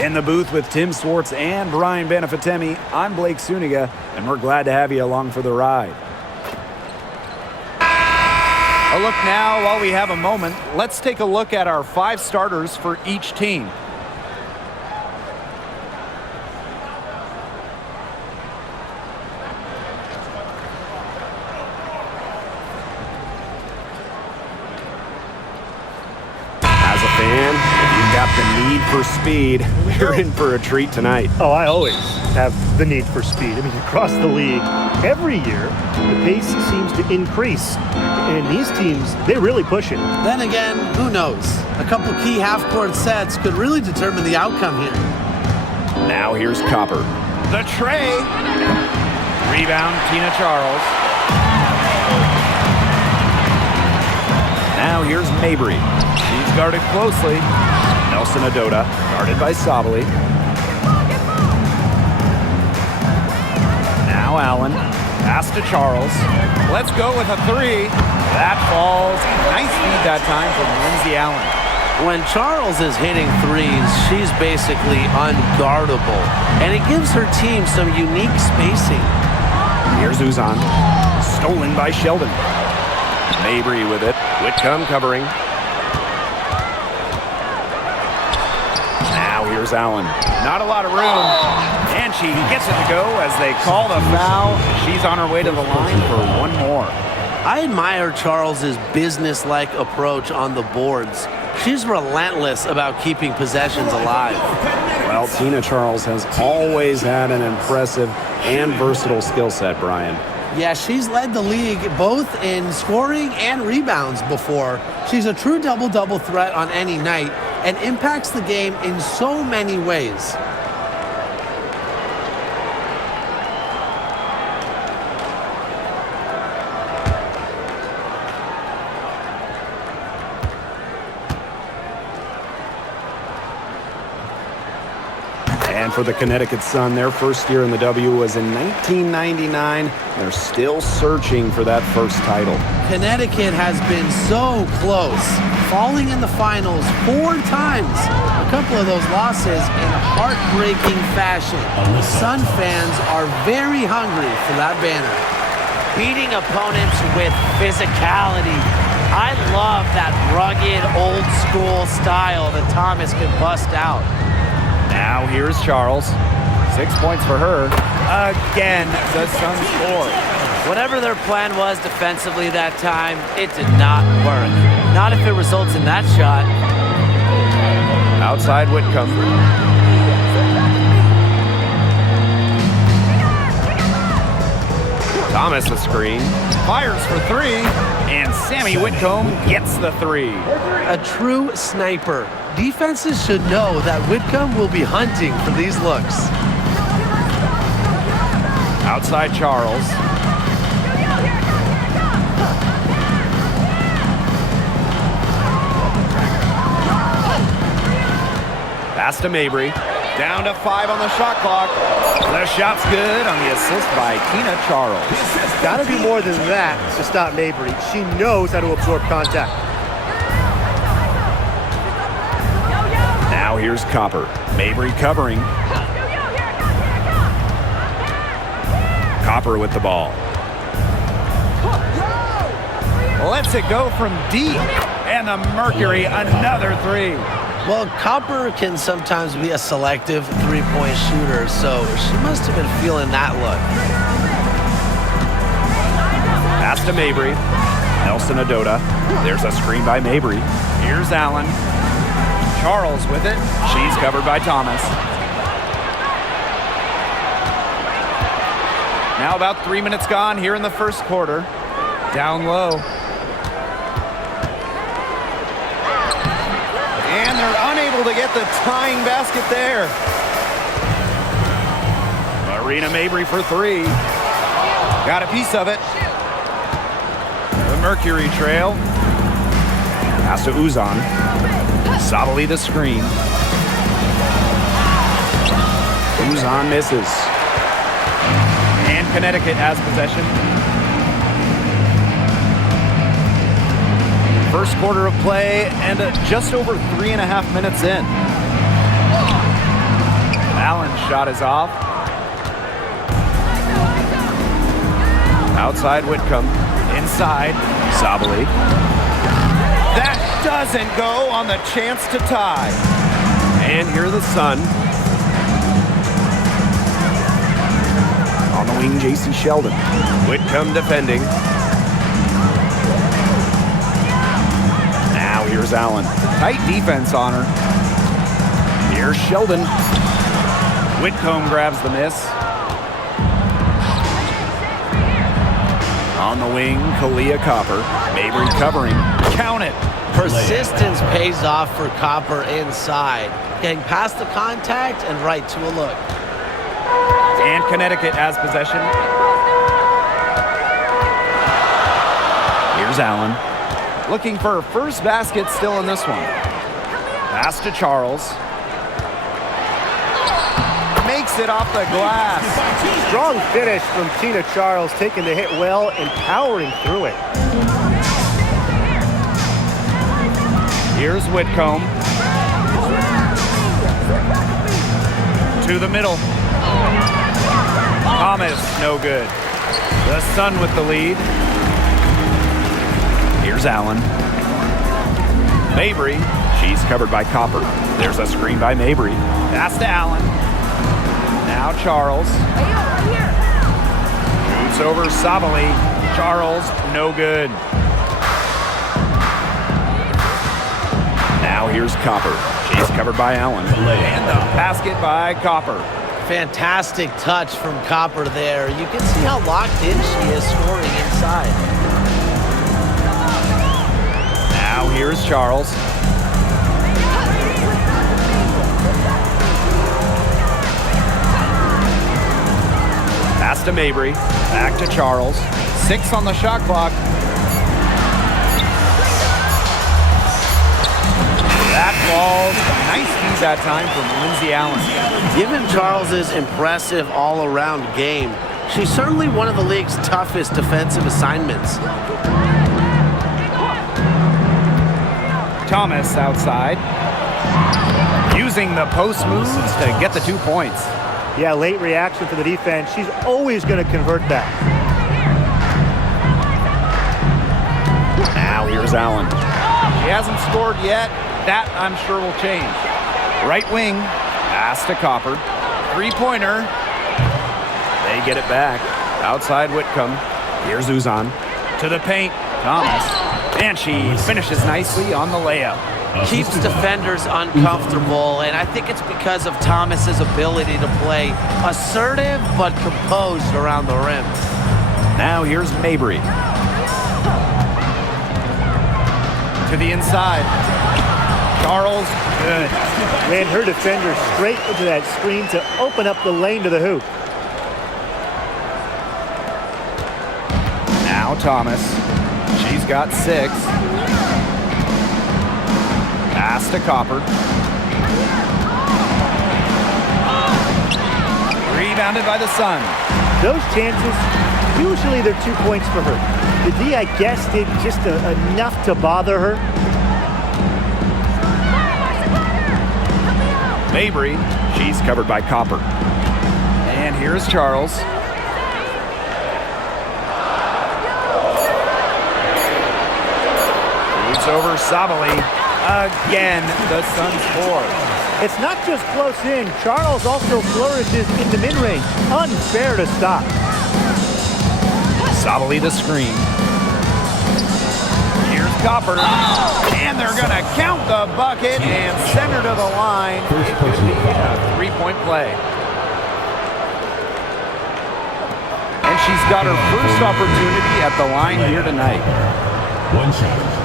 In the booth with Tim Swartz and Brian Benefitemi, I'm Blake Suniga, and we're glad to have you along for the ride. A look now, while we have a moment, let's take a look at our 5 starters for each team. As a fan, if you've got the need for speed, you're in for a treat tonight. Oh, I always have the need for speed. I mean, across the league, every year, the pace seems to increase. And these teams, they really push it. Then again, who knows? A couple key half-court sets could really determine the outcome here. Now here's Copper. The tray. Rebound, Tina Charles. Now here's Mabry. She's guarded closely. Nelson Adota, guarded by Sabali. Now Allen. Pass to Charles. Let's go with a 3. That falls. Nice feed that time from Lindsay Allen. When Charles is hitting threes, she's basically unguardable. And it gives her team some unique spacing. Here's Uzan. Stolen by Sheldon. Mabry with it. Whitcomb covering. Now here's Allen. Not a lot of room. And she gets it to go as they call the foul. She's on her way to the line for one more. I admire Charles's business-like approach on the boards. She's relentless about keeping possessions alive. Well, Tina Charles has always had an impressive and versatile skill set, Brian. Yeah, she's led the league both in scoring and rebounds before. She's a true double-double threat on any night and impacts the game in so many ways. And for the Connecticut Sun, their first year in the W was in 1999. They're still searching for that first title. Connecticut has been so close, falling in the finals 4 times. A couple of those losses in heartbreaking fashion. Sun fans are very hungry for that banner. Beating opponents with physicality. I love that rugged, old-school style that Thomas can bust out. Now here's Charles. 6 points for her. Again, the Suns score. Whatever their plan was defensively that time, it did not work. Not if it results in that shot. Outside Whitcomb. Thomas a screen. Fires for 3. And Sammy Whitcomb gets the 3. A true sniper. Defenses should know that Whitcomb will be hunting for these looks. Outside Charles. Pass to Mabry. Down to 5 on the shot clock. The shot's good on the assist by Tina Charles. Got to do more than that to stop Mabry. She knows how to absorb contact. Now here's Copper. Mabry covering. Copper with the ball. Lets it go from deep. And the Mercury, another 3. Well, Copper can sometimes be a selective three-point shooter, so she must have been feeling that look. Pass to Mabry. Nelson Adota. There's a screen by Mabry. Here's Allen. Charles with it. She's covered by Thomas. Now about 3 minutes gone here in the first quarter. Down low. And they're unable to get the tying basket there. Marina Mabry for 3. Got a piece of it. The Mercury trail. Pass to Uzan. Sabali the screen. Uzan misses. And Connecticut has possession. First quarter of play and just over 3.5 minutes in. Allen's shot is off. Outside Whitcomb. Inside. Sabali. That doesn't go on the chance to tie. And here the Sun. On the wing, J.C. Sheldon. Whitcomb defending. Now here's Allen. Tight defense on her. Here's Sheldon. Whitcomb grabs the miss. On the wing, Kalia Copper. Mabry covering. Count it. Persistence pays off for Copper inside. Getting past the contact and right to a look. And Connecticut has possession. Here's Allen. Looking for her first basket still in this one. Pass to Charles. Makes it off the glass. Strong finish from Tina Charles, taking the hit well and powering through it. Here's Whitcomb. To the middle. Thomas, no good. The Sun with the lead. Here's Allen. Mabry. She's covered by Copper. There's a screen by Mabry. Pass to Allen. Now Charles. Shoots over Sabali. Charles, no good. Now here's Copper. She's covered by Allen. And the basket by Copper. Fantastic touch from Copper there. You can see how locked in she is scoring inside. Now here's Charles. Pass to Mabry. Back to Charles. 6 on the shot clock. That falls. Nice feed that time from Lindsay Allen. Given Charles's impressive all-around game, she's certainly one of the league's toughest defensive assignments. Thomas outside. Using the post moves to get the 2 points. Yeah, late reaction for the defense. She's always going to convert that. Now here's Allen. She hasn't scored yet. That, I'm sure, will change. Right wing. Pass to Copper. Three-pointer. They get it back. Outside Whitcomb. Here's Uzan. To the paint. Thomas. And she finishes nicely on the layup. Keeps defenders uncomfortable, and I think it's because of Thomas's ability to play assertive but composed around the rim. Now here's Mabry. To the inside. Charles, good. Ran her defender straight into that screen to open up the lane to the hoop. Now Thomas. She's got 6. Pass to Copper. Rebounded by the Sun. Those chances, usually they're 2 points for her. The D, I guess, did just enough to bother her. Mabry, she's covered by Copper. And here's Charles. Shoots over Sabali. Again, the Sun score. It's not just close in. Charles also flourishes in the mid-range. Unfair to stop. Sabali the screen. Here's Copper. And they're going to count the bucket and send her to the line. It could be a 3-point play. And she's got her first opportunity at the line here tonight. One shot.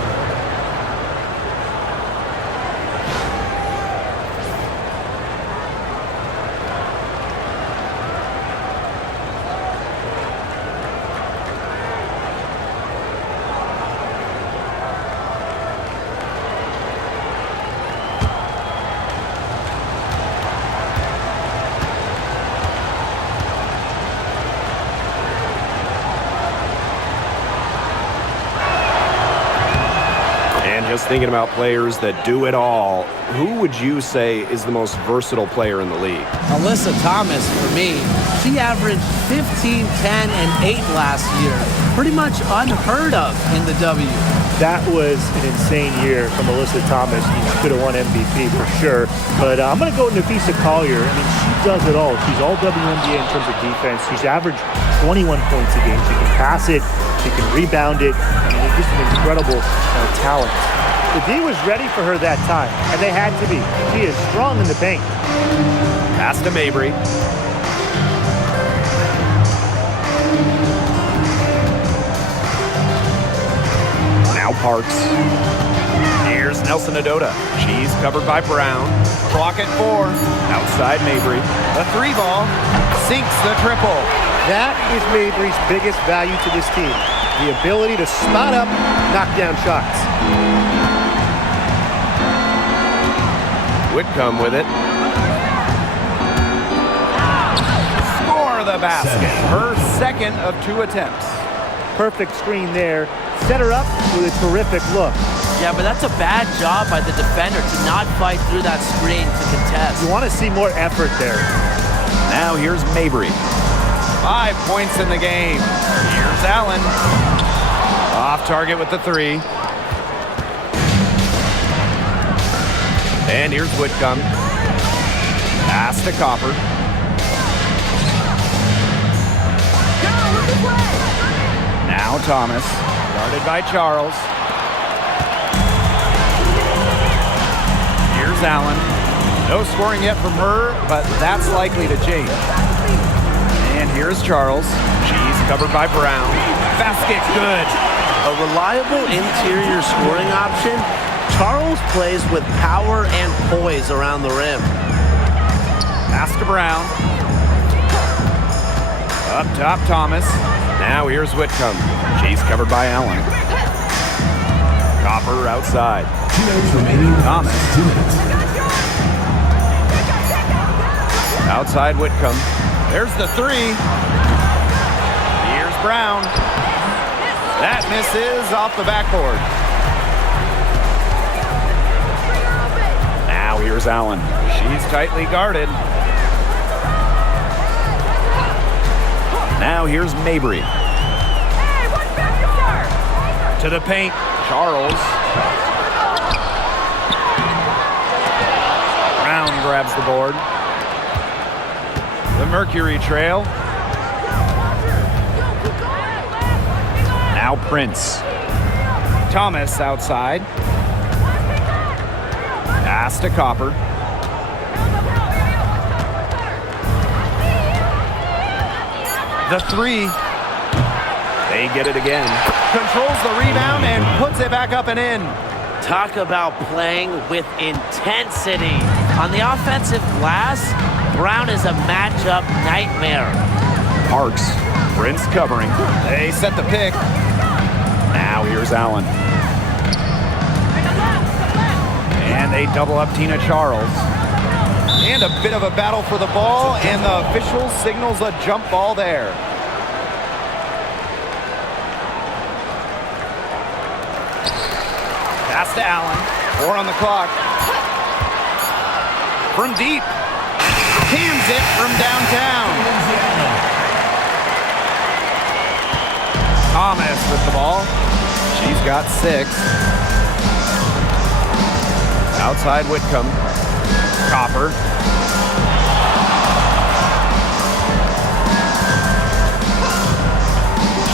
Just thinking about players that do it all, who would you say is the most versatile player in the league? Alyssa Thomas, for me, she averaged 15, 10, and 8 last year. Pretty much unheard of in the W. That was an insane year from Alyssa Thomas. She could have won MVP for sure. But I'm going to go with Nafisa Collier. I mean, she does it all. She's all WNBA in terms of defense. She's averaged 21 points a game. She can pass it. She can rebound it. I mean, just an incredible talent. The D was ready for her that time, and they had to be. She is strong in the paint. Pass to Mabry. Now Parks. Here's Nelson Adota. She's covered by Brown. Clock at 4. Outside Mabry. The 3 ball sinks the triple. That is Mabry's biggest value to this team. The ability to spot up, knock down shots. Whitcomb with it. Score the basket. Her second of 2 attempts. Perfect screen there. Set her up with a terrific look. Yeah, but that's a bad job by the defender to not fight through that screen to contest. You want to see more effort there. Now here's Mabry. 5 points in the game. Here's Allen. Off target with the 3. And here's Whitcomb. Pass to Copper. Now Thomas. Guarded by Charles. Here's Allen. No scoring yet from her, but that's likely to change. And here's Charles. She's covered by Brown. Basket good. A reliable interior scoring option. Charles plays with power and poise around the rim. Pass to Brown. Up top, Thomas. Now here's Whitcomb. She's covered by Allen. Copper outside. 2 minutes remaining. Thomas. 2 minutes. Outside Whitcomb. There's the 3. Here's Brown. That misses off the backboard. Now here's Allen. She's tightly guarded. Now here's Mabry. To the paint. Charles. Brown grabs the board. The Mercury trail. Now Prince. Thomas outside. Pass to Copper. The 3. They get it again. Controls the rebound and puts it back up and in. Talk about playing with intensity. On the offensive glass, Brown is a matchup nightmare. Parks. Prince covering. They set the pick. Now here's Allen. And they double up Tina Charles. And a bit of a battle for the ball, and the official signals a jump ball there. Pass to Allen. 4 on the clock. From deep. Cams it from downtown. Thomas with the ball. She's got 6. Outside Whitcomb. Copper.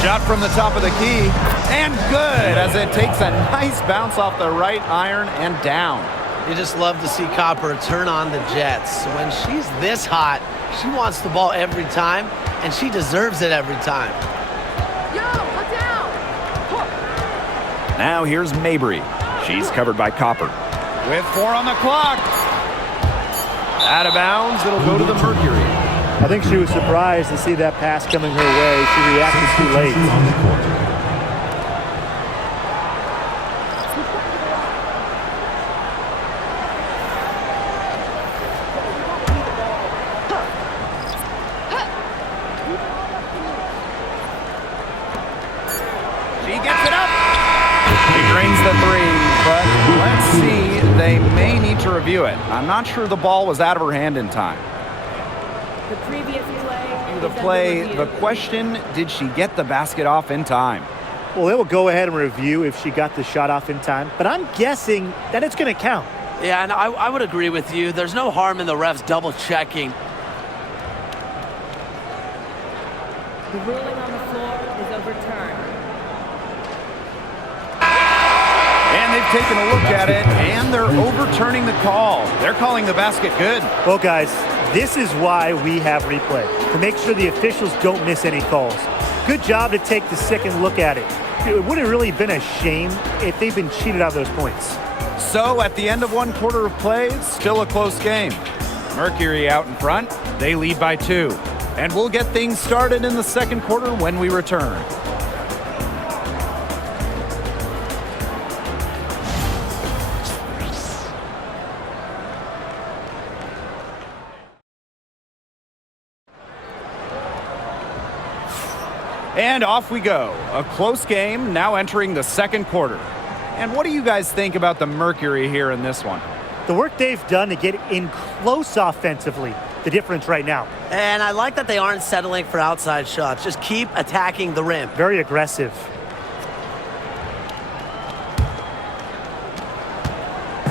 Shot from the top of the key. And good as it takes a nice bounce off the right iron and down. You just love to see Copper turn on the Jets. When she's this hot, she wants the ball every time, and she deserves it every time. Now here's Mabry. She's covered by Copper. With 4 on the clock. Out of bounds, it'll go to the Mercury. I think she was surprised to see that pass coming her way. She reacted too late. On the court. She gets it up. She drains the 3, but Let's see. They may need to review it. I'm not sure the ball was out of her hand in time. The previous play. The play, the question, did she get the basket off in time? Well, they will go ahead and review if she got the shot off in time, but I'm guessing that it's going to count. Yeah, and I would agree with you. There's no harm in the refs double-checking. The ruling on the floor is overturned. And they've taken a look at it, and they're overturning the call. They're calling the basket good. Well, guys, this is why we have replay, to make sure the officials don't miss any calls. Good job to take the second look at it. It would have really been a shame if they'd been cheated out of those points. So at the end of one quarter of play, it's still a close game. Mercury out in front. They lead by 2. And we'll get things started in the second quarter when we return. And off we go. A close game now entering the second quarter. And what do you guys think about the Mercury here in this one? The work they've done to get in close offensively, the difference right now. And I like that they aren't settling for outside shots. Just keep attacking the rim. Very aggressive.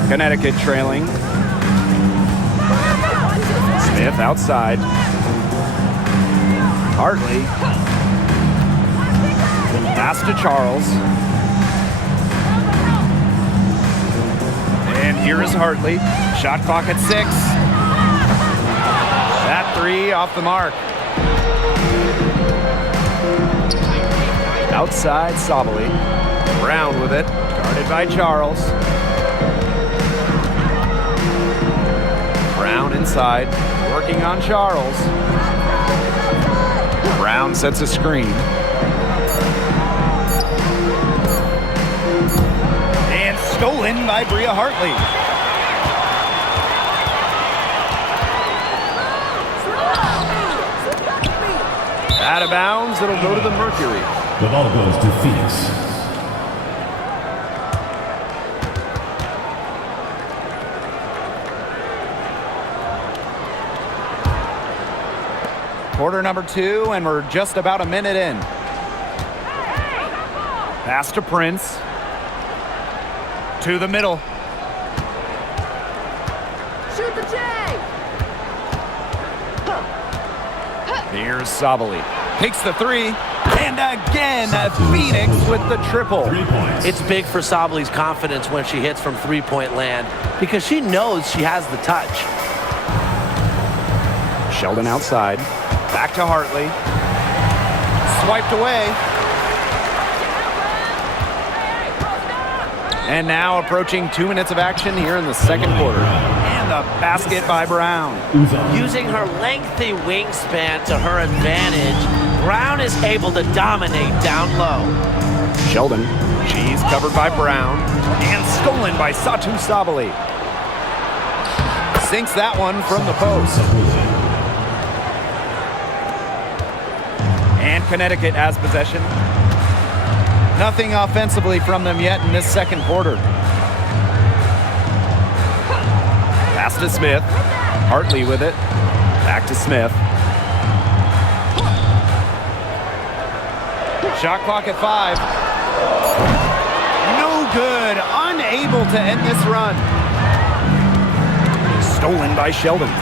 Connecticut trailing. Smith outside. Hartley. Pass to Charles. And here is Hartley. Shot clock at 6. That 3 off the mark. Outside Sabali. Brown with it. Guarded by Charles. Brown inside. Working on Charles. Brown sets a screen. And stolen by Bria Hartley. Out of bounds, it'll go to the Mercury. The ball goes to Phoenix. Quarter number 2, and we're just about a minute in. Pass to Prince. To the middle. Shoot the J! Here's Sabali. Takes the 3. And again, Phoenix with the triple. 3 points. It's big for Sabali's confidence when she hits from three-point land because she knows she has the touch. Sheldon outside. Back to Hartley. Swiped away. And now approaching 2 minutes of action here in the second quarter. And the basket by Brown. Using her lengthy wingspan to her advantage, Brown is able to dominate down low. Sheldon. She's covered by Brown. And stolen by Satu Sabali. Sinks that one from the post. And Connecticut has possession. Nothing offensively from them yet in this second quarter. Pass to Smith. Hartley with it. Back to Smith. Shot clock at 5. No good. Unable to end this run. Stolen by Sheldon.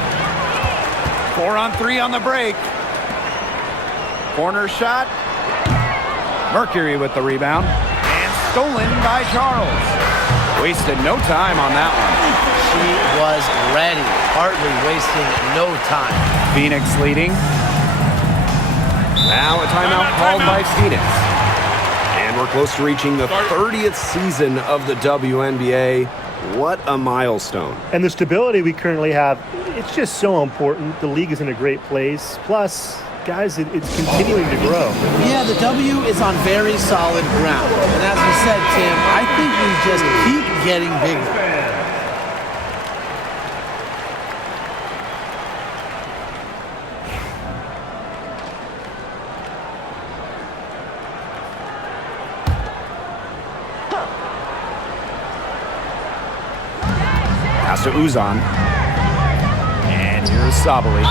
4 on 3 on the break. Corner shot. Mercury with the rebound. And stolen by Charles. Wasted no time on that one. She was ready. Hartley wasting no time. Phoenix leading. Now a timeout called by Phoenix. And we're close to reaching the 30th season of the WNBA. What a milestone. And the stability we currently have, it's just so important. The league is in a great place. Plus, guys, it's continuing to grow. Yeah, the W is on very solid ground. And as we said, Tim, I think we just keep getting bigger. Pass to Uzan. And here's Sabali.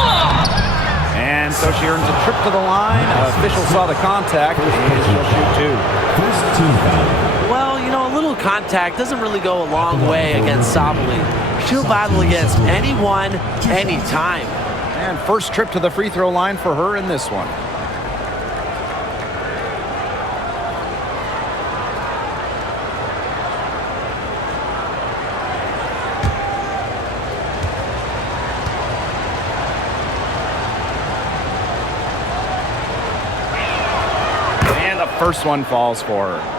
And so she earns a trip to the line. Official saw the contact, and she'll shoot two. First team foul. Well, you know, a little contact doesn't really go a long way against Sabali. She'll battle against anyone, anytime. And first trip to the free throw line for her in this one. And the first one falls for her.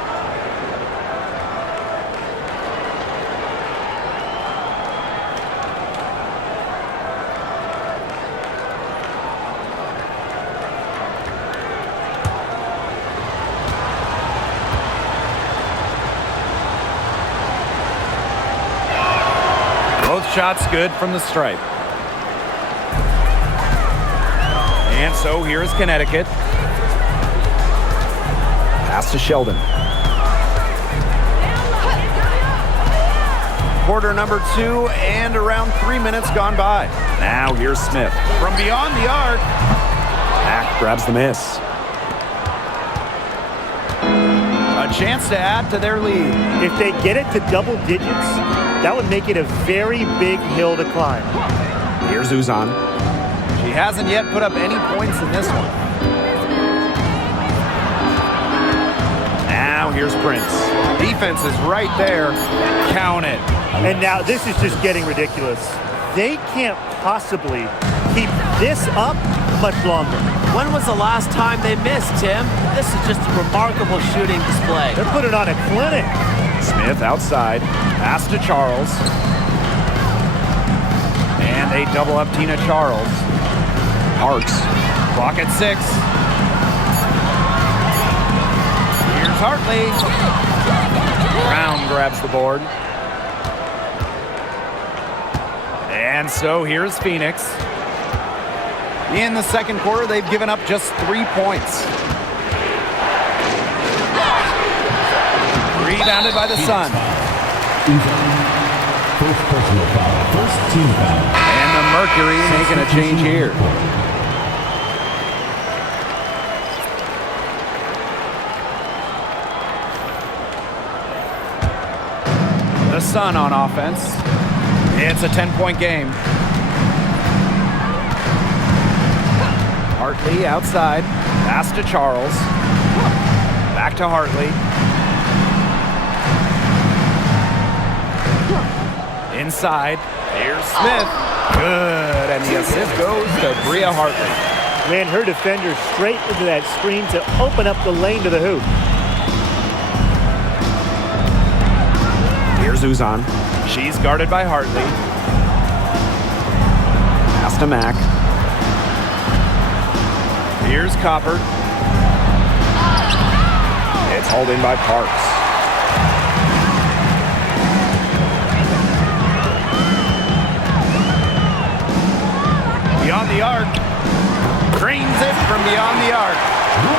Both shots good from the stripe. And so here's Connecticut. Pass to Sheldon. Quarter number 2 and around 3 minutes gone by. Now here's Smith. From beyond the arc. Mack grabs the miss. A chance to add to their lead. If they get it to double digits, that would make it a very big hill to climb. Here's Uzan. She hasn't yet put up any points in this one. Now here's Prince. Defense is right there. Count it. And now this is just getting ridiculous. They can't possibly keep this up much longer. When was the last time they missed, Tim? This is just a remarkable shooting display. They're putting on a clinic. Smith outside. Pass to Charles. And they double up Tina Charles. Parks. Clock at 6. Here's Hartley. Brown grabs the board. And so here's Phoenix. In the second quarter, they've given up just 3 points. Rebounded by the Sun. First personal foul. First team foul. And the Mercury making a change here. The Sun on offense. It's a 10-point game. Hartley outside. Pass to Charles. Back to Hartley. Inside. Here's Smith. Good. And the assist goes to Bria Hartley. Ran her defender straight into that screen to open up the lane to the hoop. Here's Uzan. She's guarded by Hartley. Pass to Mack. Here's Copper. It's hauled in by Parks. Beyond the arc. Drains it from beyond the arc.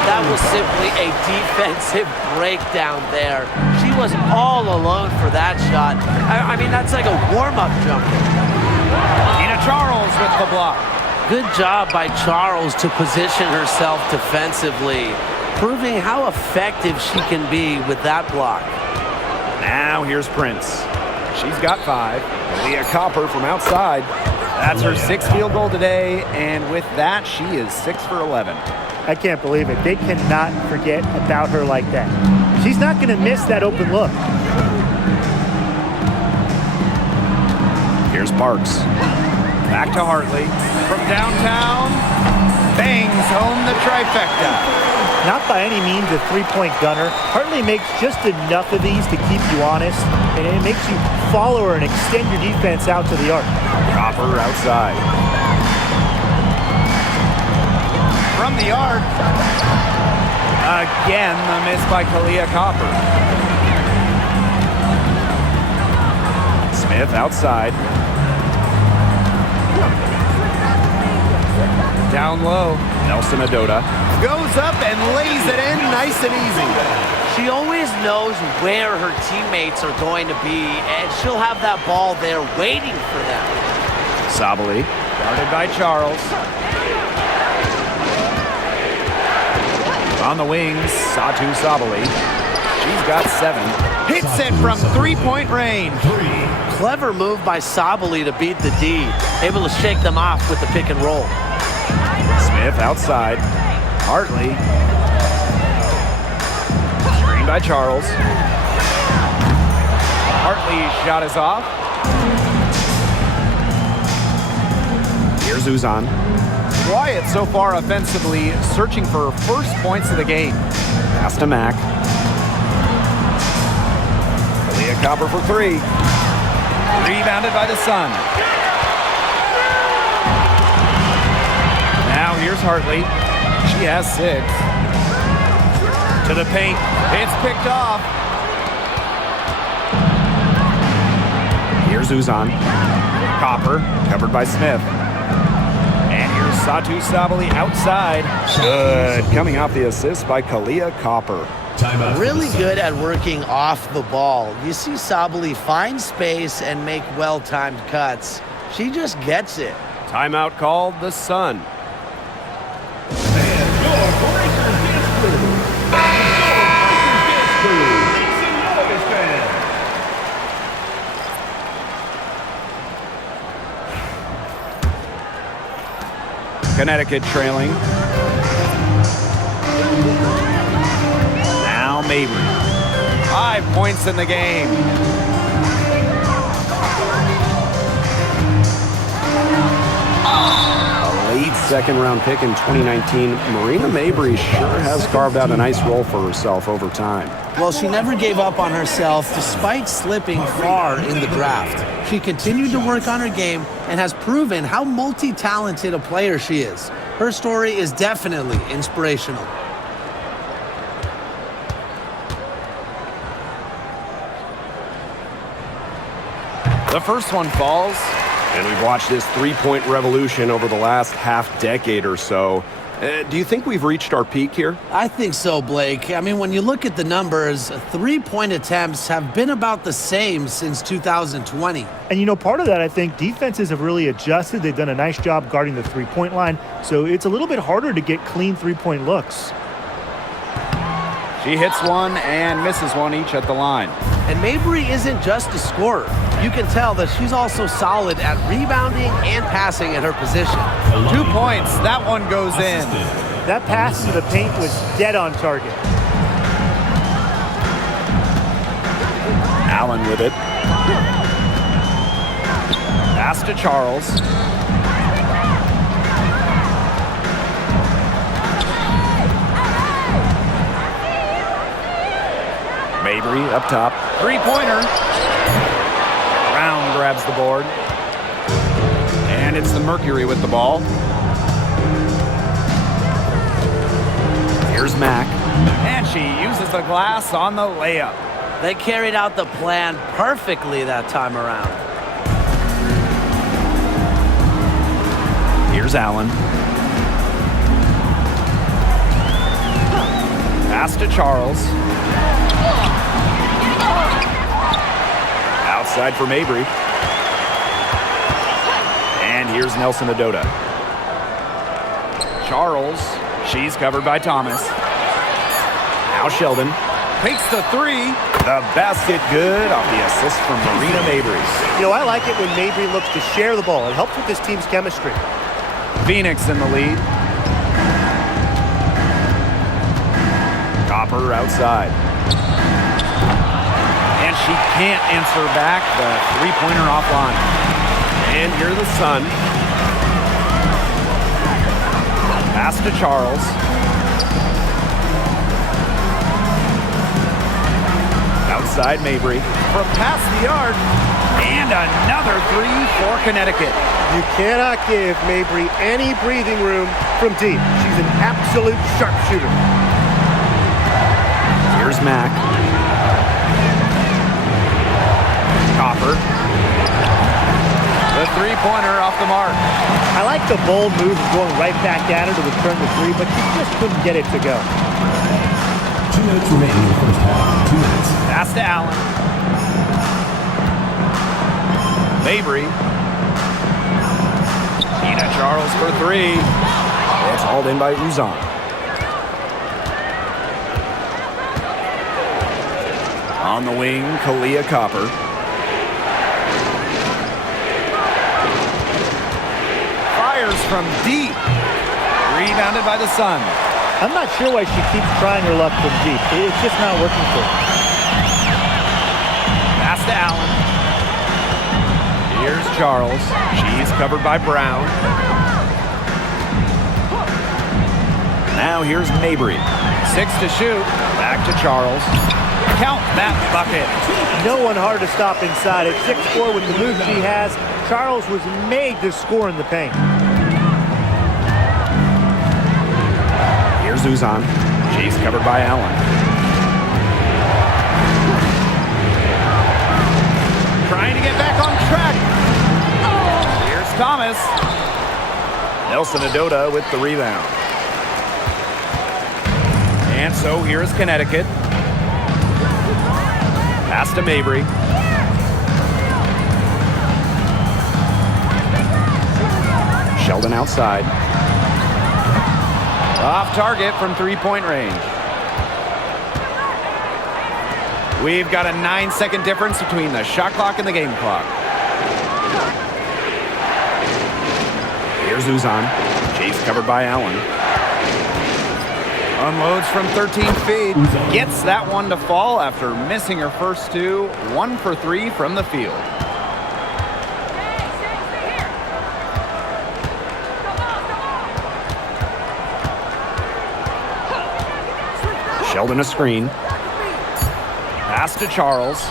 That was simply a defensive breakdown there. She was all alone for that shot. I mean, that's like a warm-up jumper. Tina Charles with the block. Good job by Charles to position herself defensively, proving how effective she can be with that block. Now here's Prince. She's got 5. Leah Copper from outside. That's her 6th field goal today, and with that, she is 6 for 11. I can't believe it. They cannot forget about her like that. She's not going to miss that open look. Here's Parks. Back to Hartley. From downtown, bangs home the trifecta. Not by any means a three-point gunner. Hartley makes just enough of these to keep you honest, and it makes you follow her and extend your defense out to the arc. Copper outside. From the arc. Again, the miss by Kalia Copper. Smith outside. Down low. Nelson Adota. Goes up and lays it in nice and easy. She always knows where her teammates are going to be, and she'll have that ball there waiting for them. Sabally. Guarded by Charles. On the wings, Satu Sabally. She's got 7. Hits it from three-point range. Clever move by Sabally to beat the D. Able to shake them off with the pick and roll. Smith outside. Hartley. Screen by Charles. Hartley's shot is off. Here's Uzan. Quiet so far offensively, searching for first points of the game. Pass to Mack. Kalia Copper for 3. Rebounded by the Sun. Now here's Hartley. She has 6. To the paint. It's picked off. Here's Uzan. Copper covered by Smith. And here's Satu Sabally outside. Good. Coming off the assist by Kalia Copper. Timeout. Really good at working off the ball. You see Sabally find space and make well-timed cuts. She just gets it. Timeout called the Sun. Connecticut trailing. Now Mabry. 5 points in the game. A late second-round pick in 2019, Marina Mabry sure has carved out a nice role for herself over time. Well, she never gave up on herself despite slipping far in the draft. She continued to work on her game and has proven how multi-talented a player she is. Her story is definitely inspirational. The first one falls. And we've watched this three-point revolution over the last half-decade or so. Do you think we've reached our peak here? I think so, Blake. I mean, when you look at the numbers, three-point attempts have been about the same since 2020. And, you know, part of that, I think, defenses have really adjusted. They've done a nice job guarding the three-point line, so it's a little bit harder to get clean three-point looks. She hits one and misses one each at the line. And Mabry isn't just a scorer. You can tell that she's also solid at rebounding and passing at her position. 2 points. That one goes in. That pass to the paint was dead on target. Allen with it. Pass to Charles. Mabry up top. Three-pointer. Brown grabs the board. And it's the Mercury with the ball. Here's Mack. And she uses the glass on the layup. They carried out the plan perfectly that time around. Here's Allen. Pass to Charles. Outside for Mabry. And here's Nelson Adota. Charles. She's covered by Thomas. Now Sheldon. Takes the 3. The basket good off the assist from Marina Mabry. You know, I like it when Mabry looks to share the ball. It helps with this team's chemistry. Phoenix in the lead. Copper outside. And she can't answer back the three-pointer offline. And here's the Sun. Pass to Charles. Outside Mabry. From past the arc. And another 3 for Connecticut. You cannot give Mabry any breathing room from deep. She's an absolute sharpshooter. Here's Mack. Copper. The three-pointer off the mark. I I like the bold move of going right back at her to return the three, but she just couldn't get it to go. 2 minutes remaining in the first half. 2 minutes. Pass to Allen. Mabry. Tina Charles for three. It's hauled in by Uzan. On the wing, Kalia Copper. Fires from deep. Rebounded by the Sun. I'm not sure why she keeps trying her luck from deep. It's just not working for her. Pass to Allen. Here's Charles. She's covered by Brown. Now here's Mabry. 6 to shoot. Back to Charles. Count that bucket. No one hard to stop inside. At 6'4" with the move she has, Charles was made to score in the paint. Here's Uzan. She's covered by Allen. Trying to get back on track. Here's Thomas. Nelson Adota with the rebound. And so here's Connecticut. Pass to Mabry. Sheldon outside. Off target from three-point range. We've got a 9-second difference between the shot clock and the game clock. Here's Uzan. She's covered by Allen. Unloads from 13 feet. Gets that one to fall after missing her first two. 1 for 3 from the field. Sheldon a screen. Pass to Charles.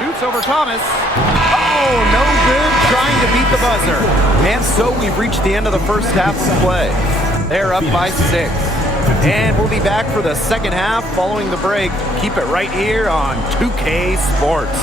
Shoots over Thomas. Oh, no good. Trying to beat the buzzer. And so we've reached the end of the first half of play. They're up by 6. And we'll be back for the second half following the break. Keep it right here on 2K Sports.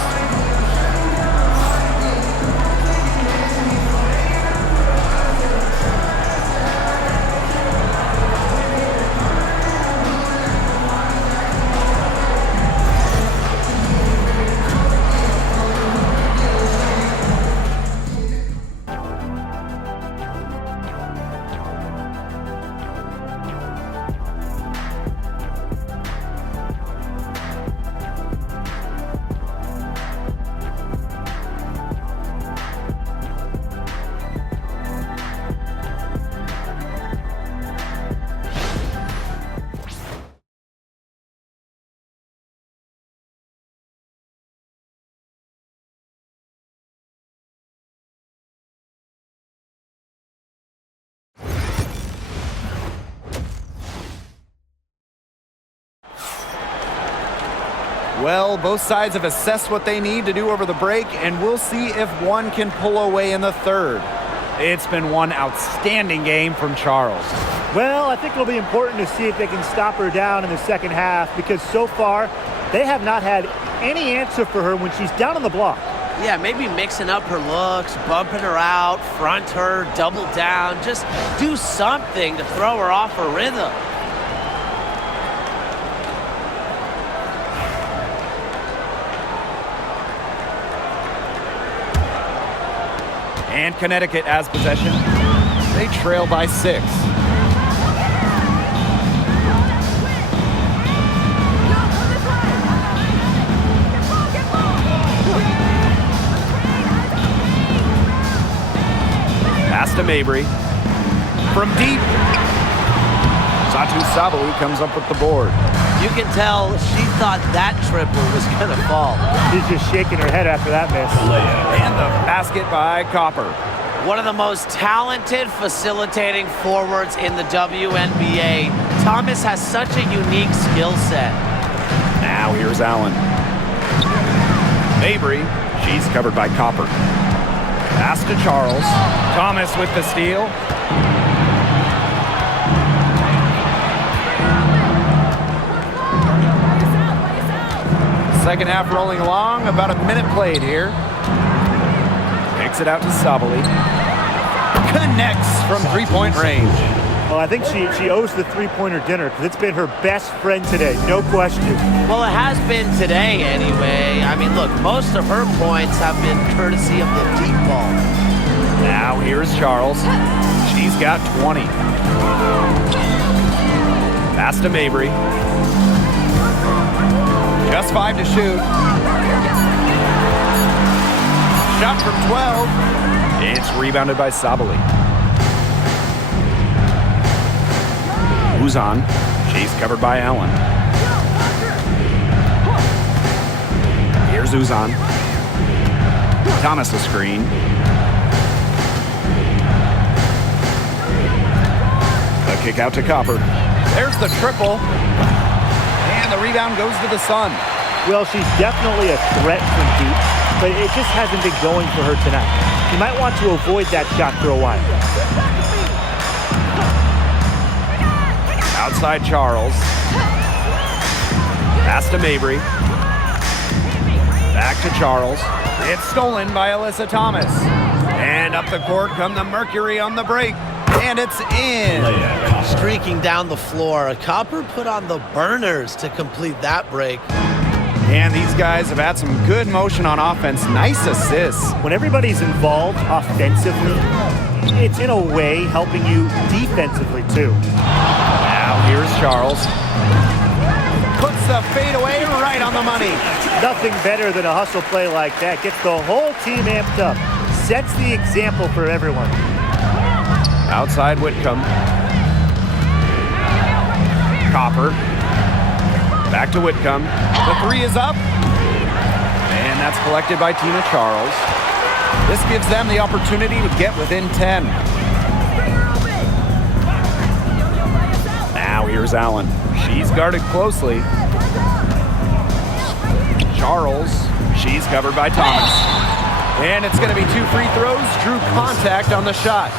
Well, both sides have assessed what they need to do over the break, and we'll see if one can pull away in the third. It's been one outstanding game from Charles. Well, I think it'll be important to see if they can stop her down in the second half, because so far they have not had any answer for her when she's down on the block. Yeah, maybe mixing up her looks, bumping her out, front her, double down. Just do something to throw her off her rhythm. And Connecticut has possession. They trail by 6. Pass to Mabry. From deep. Satu Sabalu comes up with the board. You can tell she thought that triple was going to fall. She's just shaking her head after that miss. And the basket by Copper. One of the most talented facilitating forwards in the WNBA. Thomas has such a unique skill set. Now here's Allen. Mabry, she's covered by Copper. Pass to Charles. Thomas with the steal. Second half rolling along, about a minute played here. Kicks it out to Sabali. connects from three-point range. Well, I think she owes the three-pointer dinner because it's been her best friend today, no question. Well, it has been today anyway. I mean, look, most of her points have been courtesy of the deep ball. Now here's Charles. She's got 20. Pass to Mabry. Just 5 to shoot. Shot from 12. It's rebounded by Sabali. Uzan. She's covered by Allen. Here's Uzan. Thomas a screen. The kick out to Copper. There's the triple. And the rebound goes to the Sun. Well, she's definitely a threat from deep, but it just hasn't been going for her tonight. You might want to avoid that shot for a while. Outside Charles. Pass to Mabry. Back to Charles. It's stolen by Alyssa Thomas. And up the court come the Mercury on the break. And it's in. Streaking down the floor. Copper put on the burners to complete that break. And these guys have had some good motion on offense. Nice assists. When everybody's involved offensively, it's in a way helping you defensively too. Now here's Charles. Puts the fadeaway right on the money. Nothing better than a hustle play like that. Gets the whole team amped up. Sets the example for everyone. Outside Whitcomb. Copper. Back to Whitcomb. The three is up. And that's collected by Tina Charles. This gives them the opportunity to get within 10. Now here's Allen. She's guarded closely. Charles. She's covered by Thomas. And it's going to be 2 free throws. Drew contact on the shot.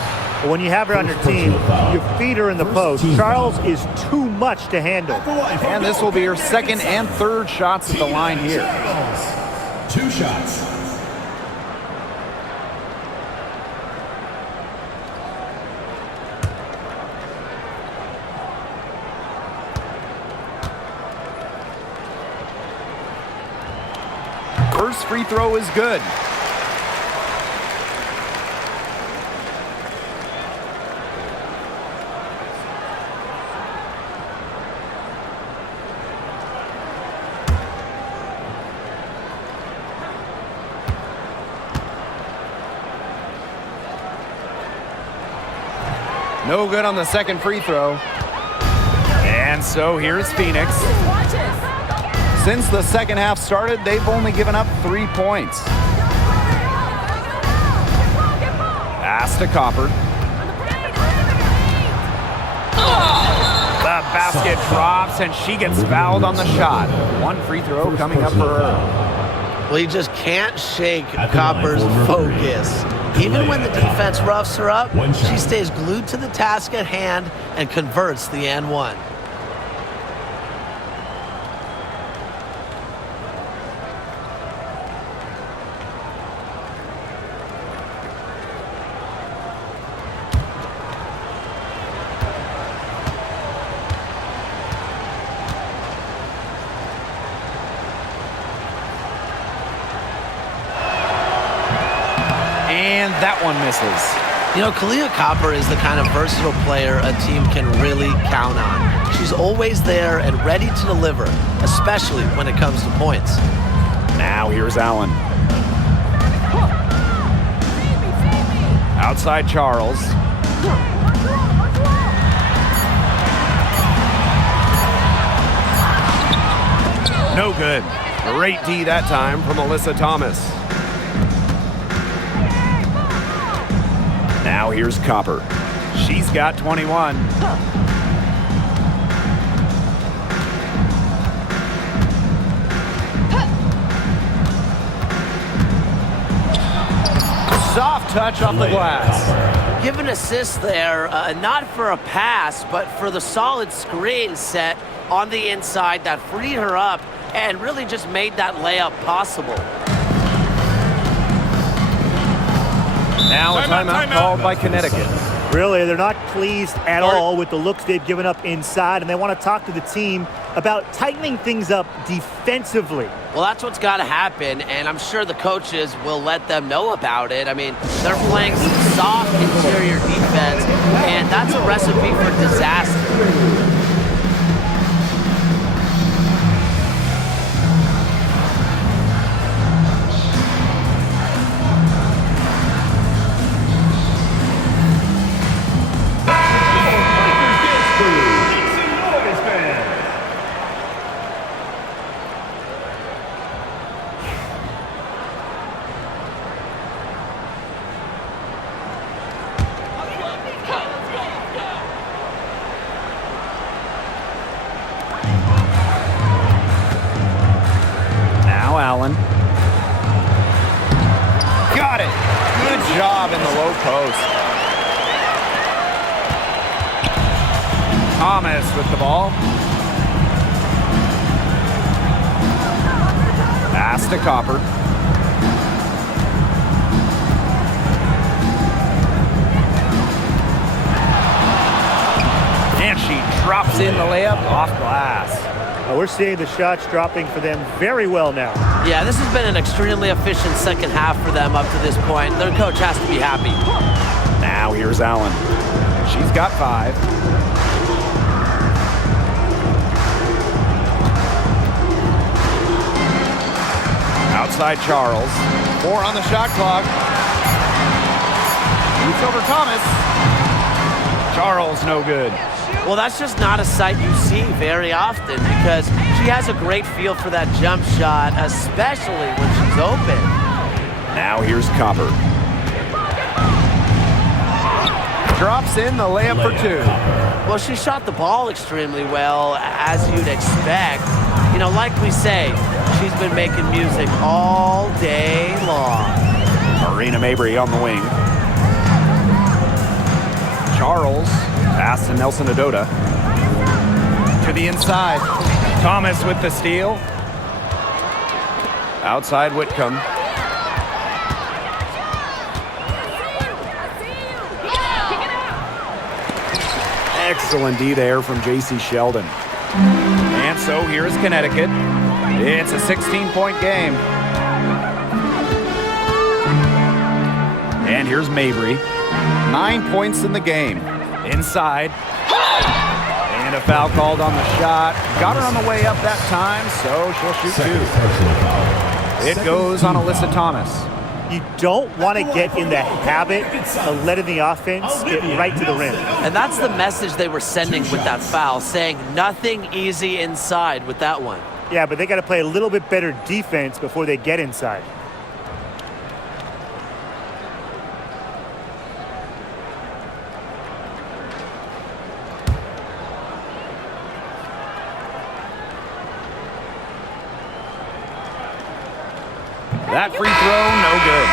When you have her on your team, you feed her in the post. Charles is too much to handle. And this will be her second and third shots at the line here. 2 shots. First free throw is good. No good on the second free throw. And so here's Phoenix. Since the second half started, they've only given up 3 points. Pass to Copper. The basket drops and she gets fouled on the shot. 1 free throw coming up for her. Well, you just can't shake Copper's focus. Even when the defense roughs her up, she stays glued to the task at hand and converts the and one. And that one misses. You know, Kahleah Copper is the kind of versatile player a team can really count on. She's always there and ready to deliver, especially when it comes to points. Now here's Allen. Outside Charles. No good. Great D that time from Alyssa Thomas. Now here's Copper. She's got 21. Soft touch off the glass. Give an assist there, not for a pass, but for the solid screen set on the inside that freed her up and really just made that layup possible. Now a timeout called by Connecticut. Really, they're not pleased at all with the looks they've given up inside, and they want to talk to the team about tightening things up defensively. Well, that's what's got to happen, and I'm sure the coaches will let them know about it. I mean, they're playing some soft interior defense, and that's a recipe for disaster. Allen. Got it. Good job in the low post. Thomas with the ball. Pass to Copper. And she drops in the layup off glass. We're seeing the shots dropping for them very well now. Yeah, this has been an extremely efficient second half for them up to this point. Their coach has to be happy. Now here's Allen. She's got 5. Outside Charles. 4 on the shot clock. Shoots over Thomas. Charles no good. Well, that's just not a sight you see very often because she has a great feel for that jump shot, especially when she's open. Now here's Copper. Drops in the layup for 2. Well, she shot the ball extremely well, as you'd expect. You know, like we say, she's been making music all day long. Marina Mabry on the wing. Charles. Pass to Nelson Adota. To the inside. Thomas with the steal. Outside Whitcomb. Excellent D there from J.C. Sheldon. And so here's Connecticut. It's a 16-point game. And here's Mabry. 9 points in the game. Inside. And a foul called on the shot. Got her on the way up that time, so she'll shoot 2. It goes on Alyssa Thomas. You don't want to get in the habit of letting the offense get right to the rim. And that's the message they were sending with that foul, saying nothing easy inside with that one. Yeah, but they got to play a little bit better defense before they get inside. That free throw, no good.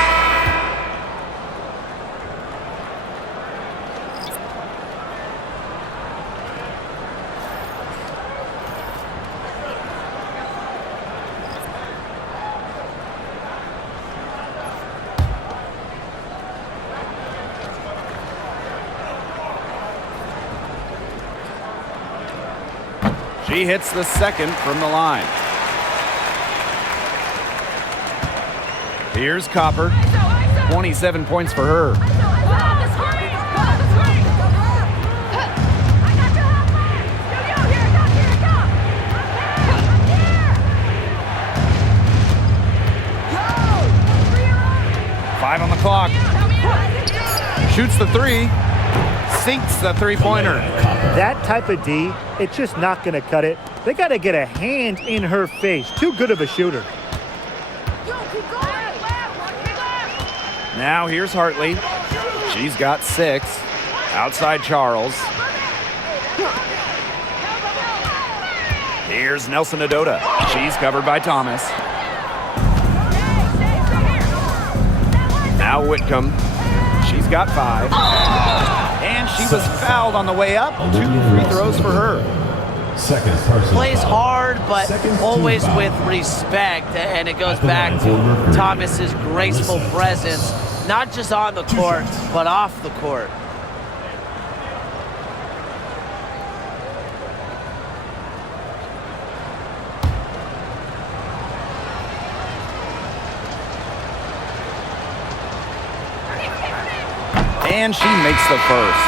She hits the second from the line. Here's Copper. 27 points for her. 5 on the clock. Shoots the 3. Sinks the three-pointer. That type of D, it's just not going to cut it. They got to get a hand in her face. Too good of a shooter. Now here's Hartley. She's got 6. Outside Charles. Here's Nelson Adota. She's covered by Thomas. Now Whitcomb. She's got 5. And she was fouled on the way up. 2 free throws for her. Second person. Plays hard, but always with respect. And it goes back to Thomas's graceful presence, not just on the court, but off the court. And she makes the first.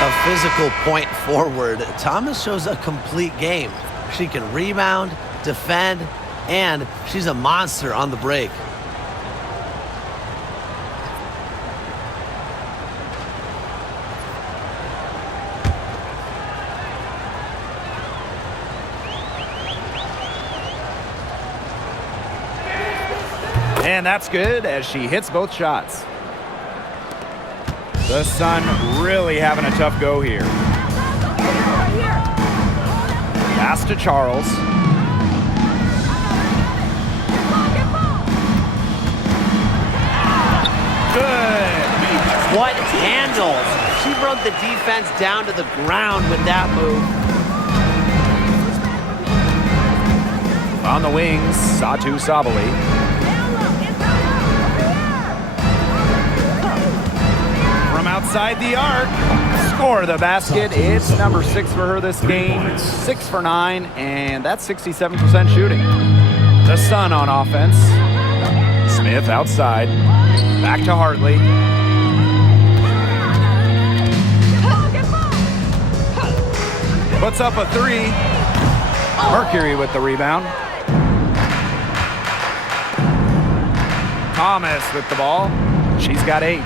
A physical point forward. Thomas shows a complete game. She can rebound, defend, and she's a monster on the break. And that's good as she hits both shots. The Sun really having a tough go here. Pass to Charles. Good. What handles? She broke the defense down to the ground with that move. On the wings, Satu Sabali. From outside the arc, score the basket. It's number 6 for her this game. 6 for 9, and that's 67% shooting. The Sun on offense. Smith outside. Back to Hartley. Puts up a 3. Mercury with the rebound. Thomas with the ball. She's got 8.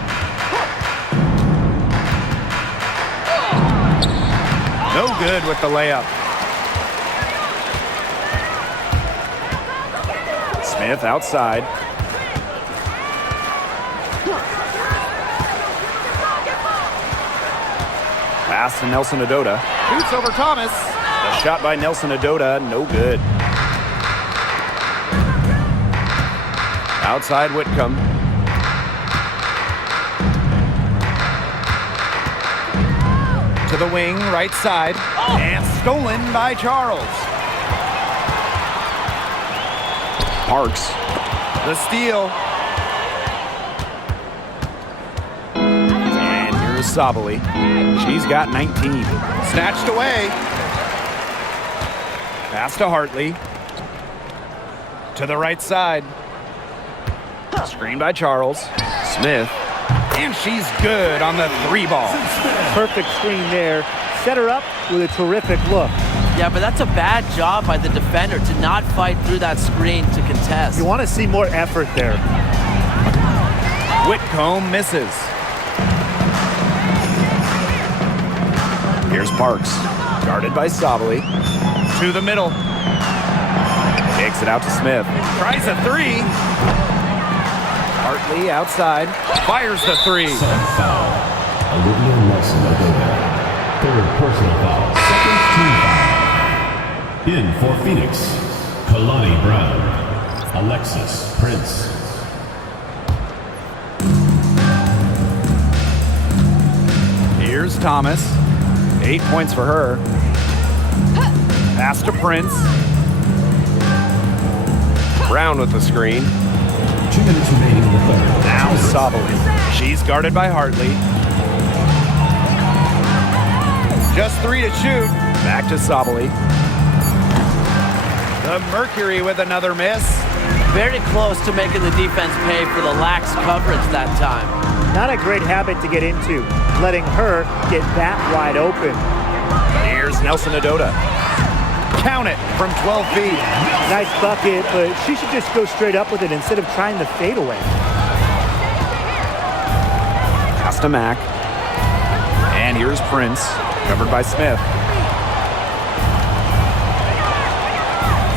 No good with the layup. Smith outside. Pass to Nelson Adota. Shoots over Thomas. The shot by Nelson Adota, no good. Outside Whitcomb. To the wing, right side. And stolen by Charles. Parks. The steal. And here's Sabali. She's got 19. Snatched away. Pass to Hartley. To the right side. Screen by Charles. Smith. And she's good on the 3 ball. Perfect screen there. Set her up with a terrific look. Yeah, but that's a bad job by the defender to not fight through that screen to contest. You want to see more effort there. Whitcomb misses. Here's Parks. Guarded by Sabali. To the middle. Takes it out to Smith. Tries a 3. Hartley outside. Fires the 3. Second foul. Olivia Nelson-Adota. Third personal foul. Second team foul. In for Phoenix, Kalani Brown. Alexis Prince. Here's Thomas. 8 points for her. Pass to Prince. Brown with the screen. 2 minutes remaining in the third. Now Sabali. She's guarded by Hartley. Just 3 to shoot. Back to Sabali. The Mercury with another miss. Very close to making the defense pay for the lax coverage that time. Not a great habit to get into, letting her get that wide open. Here's Nelson Adota. Count it from 12 feet. Nice bucket, but she should just go straight up with it instead of trying to fade away. Pass to Mack. And here's Prince, covered by Smith.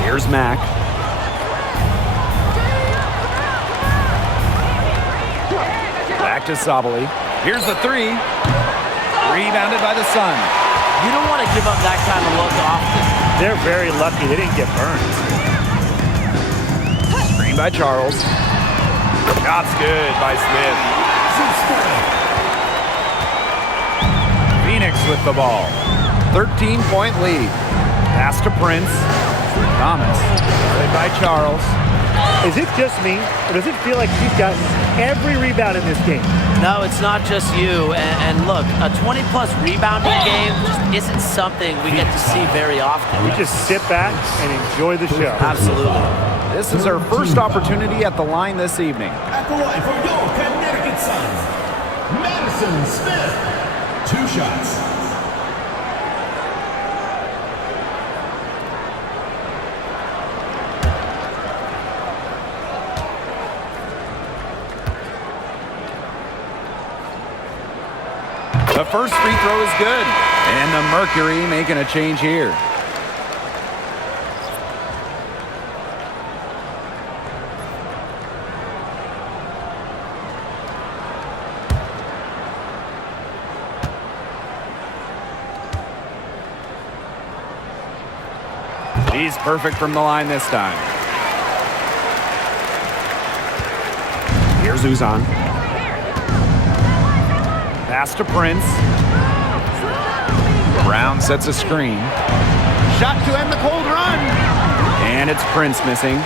Here's Mack. Back to Sabali. Here's the 3. Rebounded by the Sun. You don't want to give up that kind of look often. They're very lucky they didn't get burned. Screen by Charles. Shot's good by Smith. Phoenix with the ball. 13-point lead. Pass to Prince. Thomas. Guarded by Charles. Is it just me, or does it feel like she's gotten every rebound in this game? No, it's not just you. And look, a 20-plus rebounding game just isn't something we get to see very often. We just sit back and enjoy the show. Absolutely. This is her first opportunity at the line this evening. At the line from your Connecticut Suns, Madison Jackson Smith. 2 shots. The first free throw is good. And the Mercury making a change here. He's perfect from the line this time. Here's Uzan. Pass to Prince. Brown sets a screen. Shot to end the cold run. And it's Prince missing.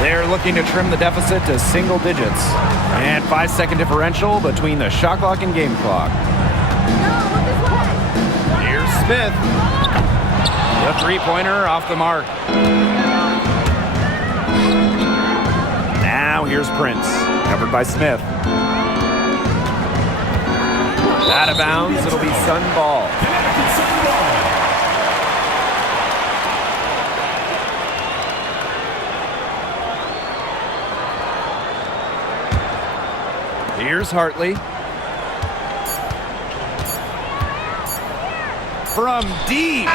They're looking to trim the deficit to single digits. And 5-second differential between the shot clock and game clock. Here's Smith. The three-pointer off the mark. Now here's Prince. Covered by Smith. Out of bounds, it'll be Sun ball. Here's Hartley. From deep.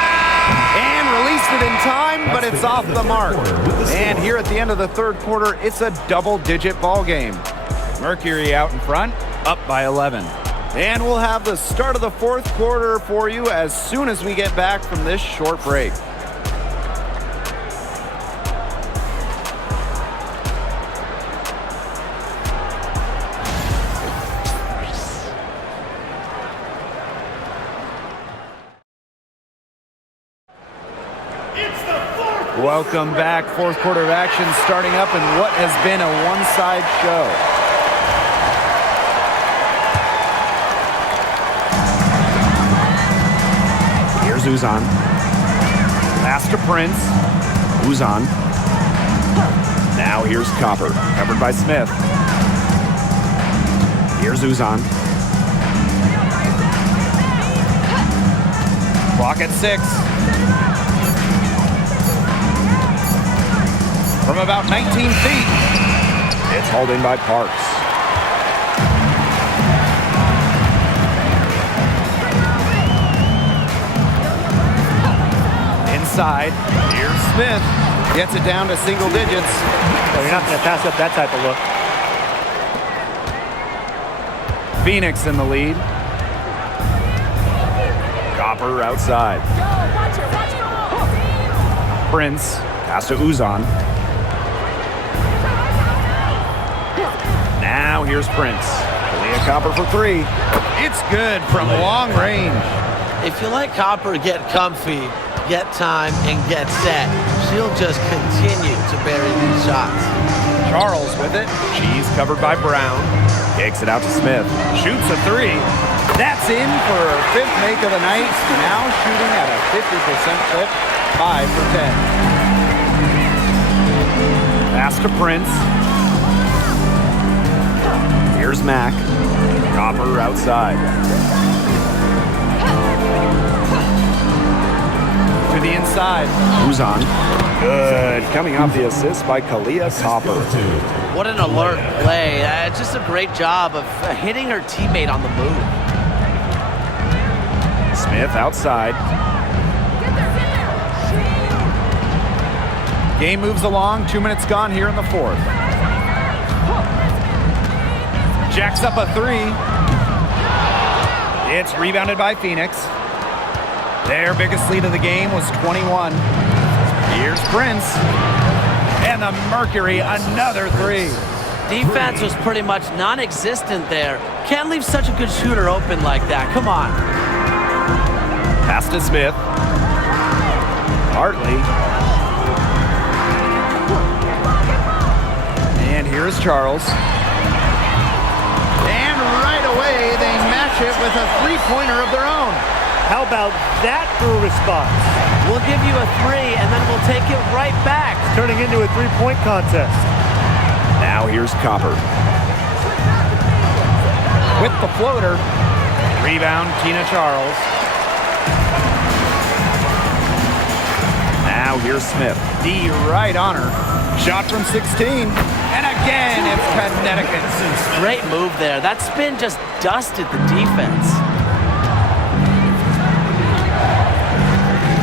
And released it in time, but it's off the mark. And here at the end of the third quarter, it's a double-digit ball game. Mercury out in front, up by 11. And we'll have the start of the fourth quarter for you as soon as we get back from this short break. Welcome back. Fourth quarter of action starting up in what has been a one-side show. Here's Uzan. Pass to Prince. Uzan. Now here's Copper. Covered by Smith. Here's Uzan. Clock at 6. From about 19 feet. It's hauled in by Parks. Inside. Here's Smith. Gets it down to single digits. Well, you're not going to pass up that type of look. Phoenix in the lead. Copper outside. Prince. Pass to Uzan. Now here's Prince. Copper for 3. It's good from long range. If you let Copper get comfy, get time, and get set, she'll just continue to bury these shots. Charles with it. She's covered by Brown. Kicks it out to Smith. Shoots a 3. That's in for her 5th make of the night. Now shooting at a 50% clip. 5 for 10. Pass to Prince. Here's Mack. Copper outside. To the inside. Uzan. Good. Coming off the assist by Kalia Copper. What an alert play. Just a great job of hitting her teammate on the move. Smith outside. Game moves along. 2 minutes gone here in the fourth. Jacks up a 3. It's rebounded by Phoenix. Their biggest lead of the game was 21. Here's Prince. And the Mercury, another 3. Defense was pretty much non-existent there. Can't leave such a good shooter open like that. Come on. Pass to Smith. Hartley. And here's Charles. And right away, they match it with a three-pointer of their own. How about that for a response? We'll give you a 3, and then we'll take it right back. Turning into a three-point contest. Now here's Copper. with the floater. Rebound, Tina Charles. Now here's Smith. D right on her. Shot from 16. And again, it's Connecticut. Great move there. That spin just dusted the defense.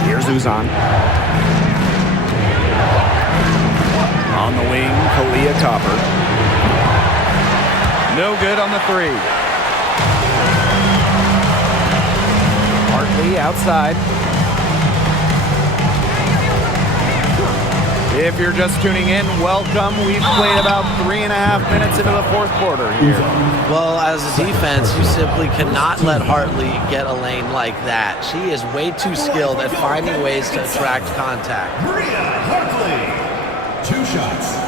Here's Uzan. On the wing, Kalia Copper. No good on the three. Hartley outside. If you're just tuning in, welcome. We've played about 3.5 minutes into the fourth quarter here. Well, as a defense, you simply cannot let Hartley get a lane like that. She is way too skilled at finding ways to attract contact. Maria Hartley. 2 shots.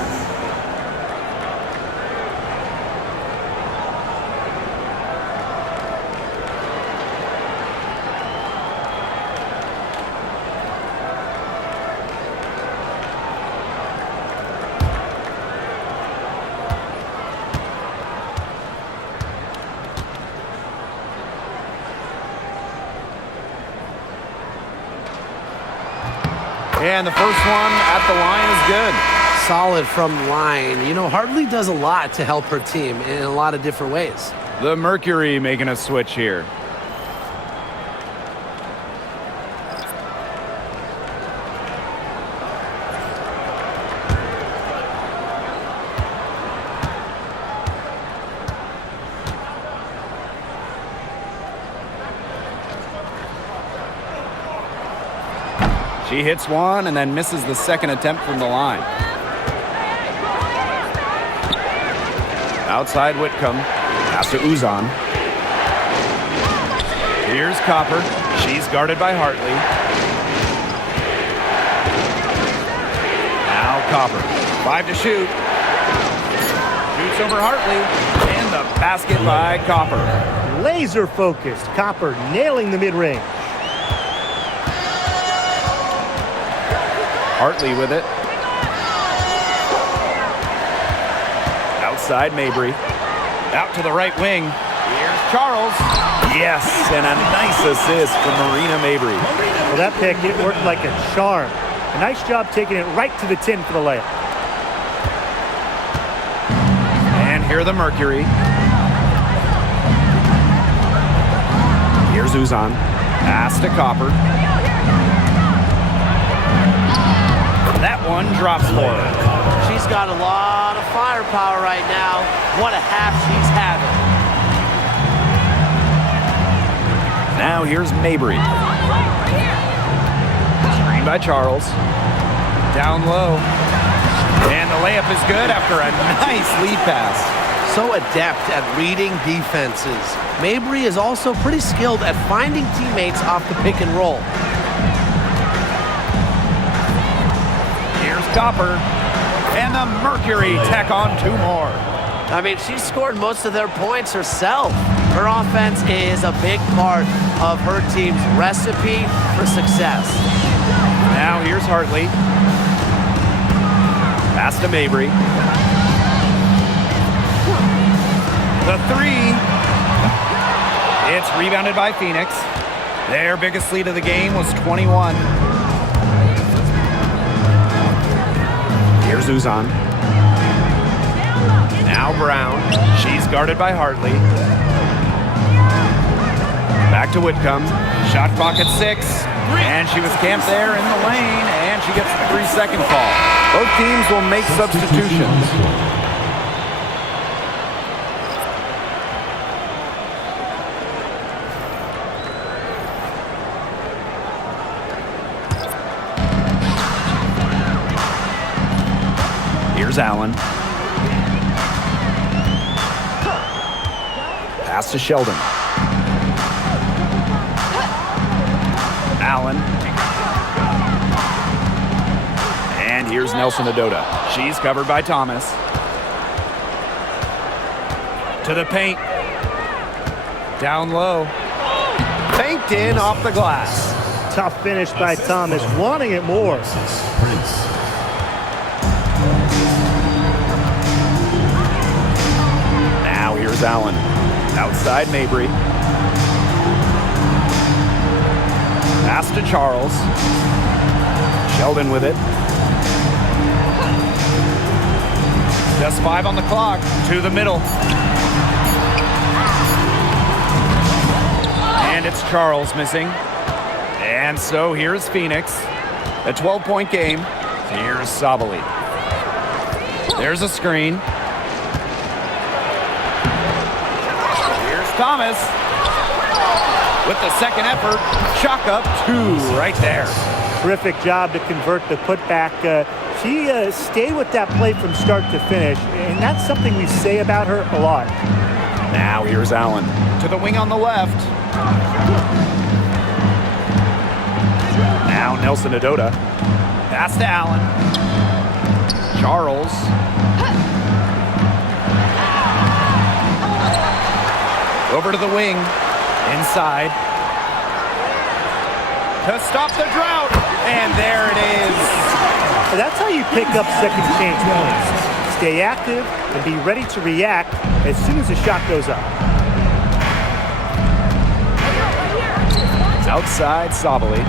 And the first one at the line is good. Solid from line. You know, Hartley does a lot to help her team in a lot of different ways. The Mercury making a switch here. She hits one and then misses the second attempt from the line. Outside Whitcomb. Pass to Uzan. Here's Copper. She's guarded by Hartley. Now Copper. 5 to shoot. Shoots over Hartley. And the basket by Copper. Laser focused. Copper nailing the mid-range. Hartley with it. Outside Mabry. Out to the right wing. Here's Charles. Yes, and a nice assist from Marina Mabry. Well, that pick, it worked like a charm. A nice job taking it right to the tin for the layup. And here the Mercury. Here's Uzan. Pass to Copper. That one drops for her. She's got a lot of firepower right now. What a half she's having. Now here's Mabry. Screen by Charles. Down low. And the layup is good after a nice lead pass. So adept at reading defenses. Mabry is also pretty skilled at finding teammates off the pick and roll. Copper, and the Mercury tack on 2 more. I mean, she scored most of their points herself. Her offense is a big part of her team's recipe for success. Now here's Hartley. Pass to Mabry. The 3. It's rebounded by Phoenix. Their biggest lead of the game was 21. Here's Uzan. Now Brown. She's guarded by Hartley. Back to Whitcomb. Shot clock at 6. And she was camped there in the lane, and she gets the 3-second call. Both teams will make substitutions. Here's Allen. Pass to Sheldon. Allen. And here's Nelson Adota. She's covered by Thomas. To the paint. Down low. Banked in off the glass. Tough finish by Thomas, wanting it more. Now here's Allen. Outside Mabry. Pass to Charles. Sheldon with it. Just 5 on the clock. To the middle. And it's Charles missing. And so here's Phoenix. A 12-point game. Here's Sabali. There's a screen. Here's Thomas. With the second effort. Chalk up 2 right there. Terrific job to convert the putback. She stayed with that play from start to finish, and that's something we say about her a lot. Now here's Allen. To the wing on the left. Now Nelson Adota. Pass to Allen. Charles. Over to the wing. Inside. To stop the drought. And there it is. That's how you pick up second chance points. Stay active and be ready to react as soon as the shot goes up. It's outside Sabali.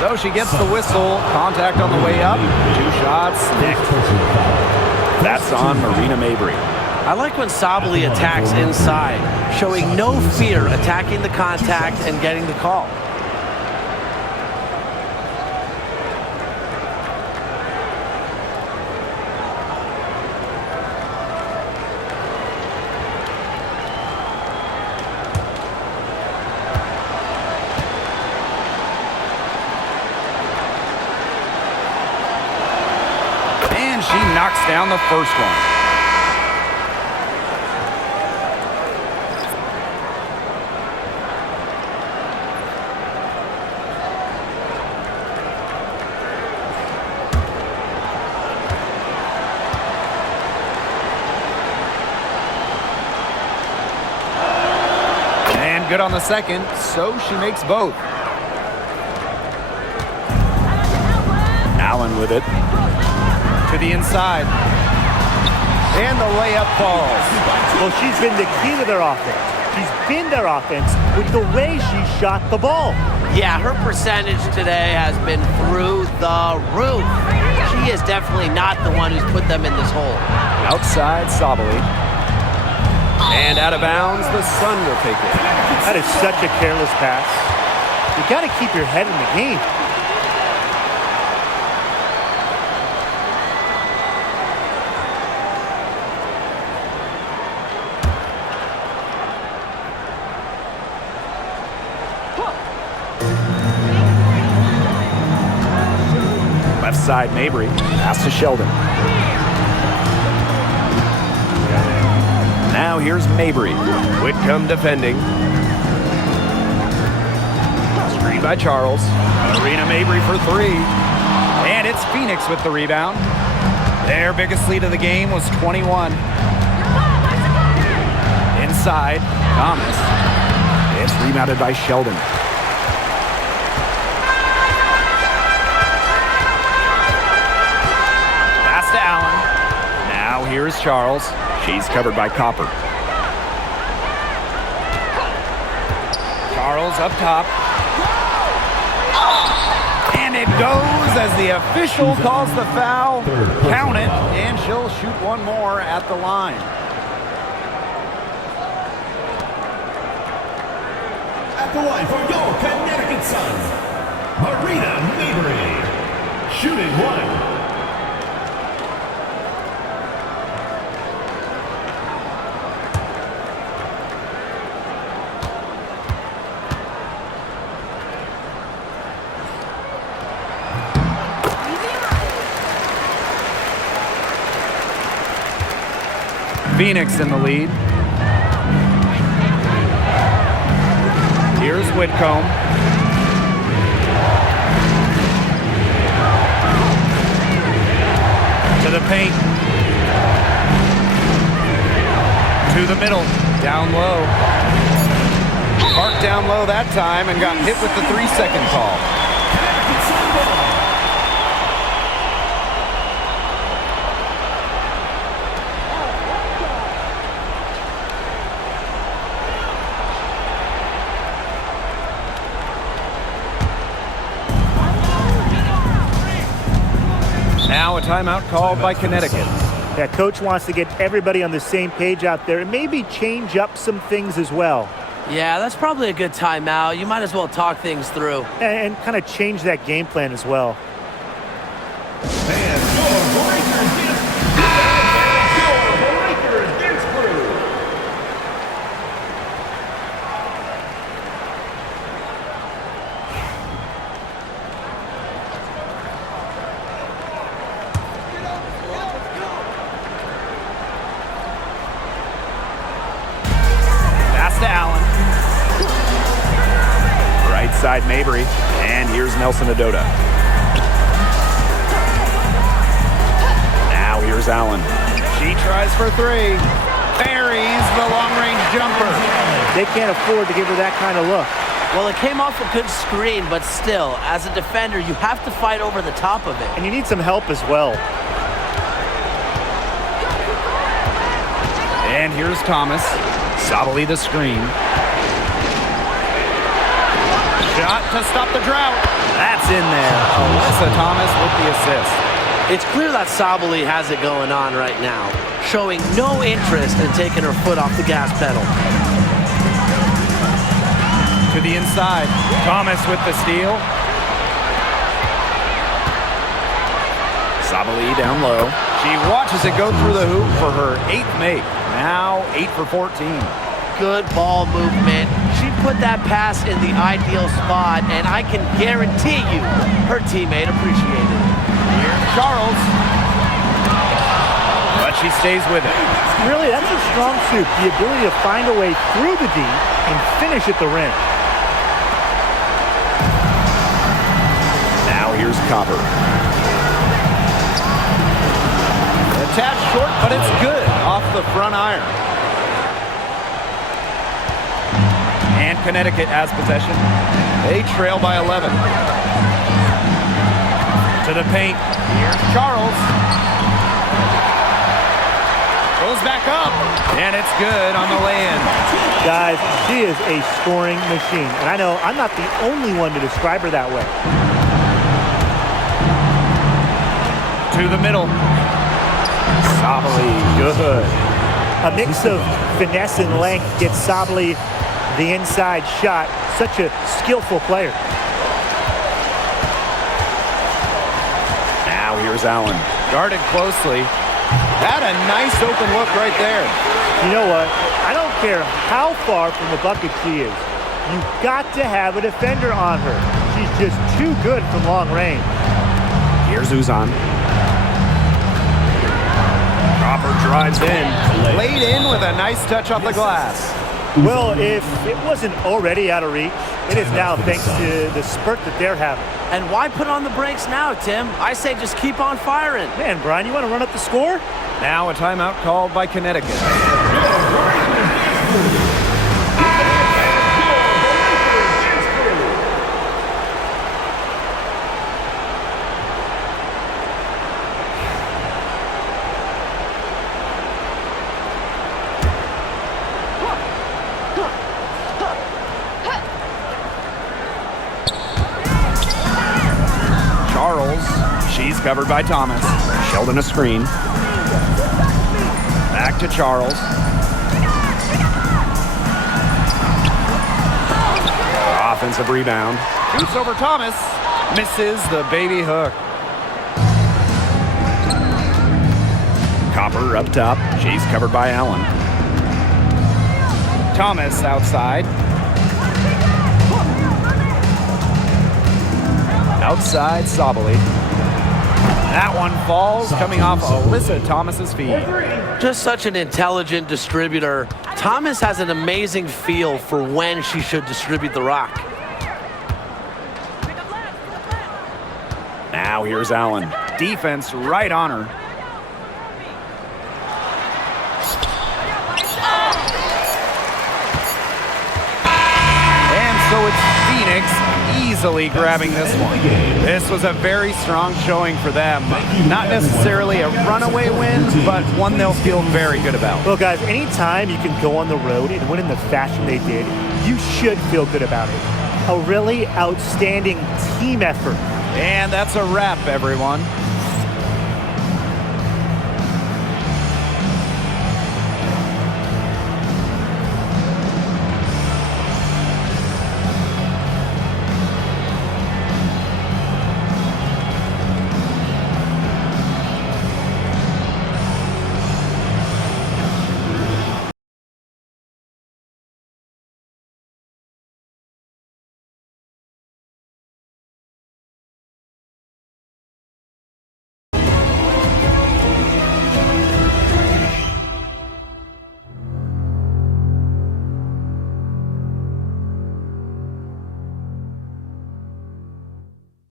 So she gets the whistle. Contact on the way up. 2 shots. That's on Marina Mabry. I like when Sabali attacks inside, showing no fear attacking the contact and getting the call. And she knocks down the first one. Good on the second, so she makes both. Allen with it. To the inside. And the layup falls. Well, she's been the key to their offense. She's been their offense with the way she shot the ball. Yeah, her percentage today has been through the roof. She is definitely not the one who's put them in this hole. Outside Sabali. And out of bounds, the Sun will take it. That is such a careless pass. You got to keep your head in the game. Left side Mabry. Pass to Sheldon. Now here's Mabry. Whitcomb defending. Screen by Charles. Marina Mabry for 3. And it's Phoenix with the rebound. Their biggest lead of the game was 21. Inside, Thomas. It's rebounded by Sheldon. Pass to Allen. Now here's Charles. She's covered by Copper. Charles up top. And it goes as the official calls the foul. Count it, and she'll shoot one more at the line. At the line for your Connecticut Sun, Marina Mabry, shooting 1. Phoenix in the lead. Here's Whitcomb. To the paint. To the middle. Down low. Marked down low that time and got hit with the 3-second call. timeout called by Connecticut. That coach wants to get everybody on the same page out there and maybe change up some things as well. Yeah, that's probably a good timeout. You might as well talk things through. And kind of change that game plan as well. And your Breakers dance crew. Pass to Allen. Right side, Mabry. And here's Nelson Adota. Now here's Allen. She tries for three. Buries the long-range jumper. They can't afford to give her that kind of look. Well, it came off a good screen, but still, as a defender, you have to fight over the top of it. And you need some help as well. And here's Thomas. Sabali the screen. Shot to stop the drought. That's in there. Alyssa Thomas with the assist. It's clear that Sabali has it going on right now, showing no interest in taking her foot off the gas pedal. To the inside. Thomas with the steal. Sabali down low. She watches it go through the hoop for her 8th make. Now 8 for 14. Good ball movement. She put that pass in the ideal spot, and I can guarantee you her teammate appreciated it. Here's Charles. But she stays with it. Really, that's a strong suit, the ability to find a way through the D and finish at the rim. Now here's Copper. A tad short, but it's good off the front iron. And Connecticut has possession. They trail by 11. To the paint. Here's Charles. Goes back up. And it's good on the lay-in. Guys, she is a scoring machine. And I know I'm not the only one to describe her that way. To the middle. Sabali, good. A mix of finesse and length gets Sabali the inside shot. Such a skillful player. Now here's Allen. Guarded closely. Had a nice open look right there. You know what? I don't care how far from the bucket she is. You've got to have a defender on her. She's just too good from long range. Here's Uzan. Cropper drives in. Laid in with a nice touch off the glass. Well, if it wasn't already out of reach, it is now thanks to the spurt that they're having. And why put on the brakes now, Tim? I say just keep on firing. Man, Brian, you want to run up the score? Now a timeout called by Connecticut. She's covered by Thomas. Sheldon a screen. Back to Charles. Offensive rebound. Shoots over Thomas. Misses the baby hook. Copper up top. She's covered by Allen. Thomas outside. Outside Sabali. That one falls, coming off Alyssa Thomas's feet. Just such an intelligent distributor. Thomas has an amazing feel for when she should distribute the rock. Now here's Allen. Defense right on her. And so it's Phoenix easily grabbing this one. This was a very strong showing for them. Not necessarily a runaway win, but one they'll feel very good about. Well, guys, anytime you can go on the road and win in the fashion they did, you should feel good about it. A really outstanding team effort. And that's a wrap, everyone.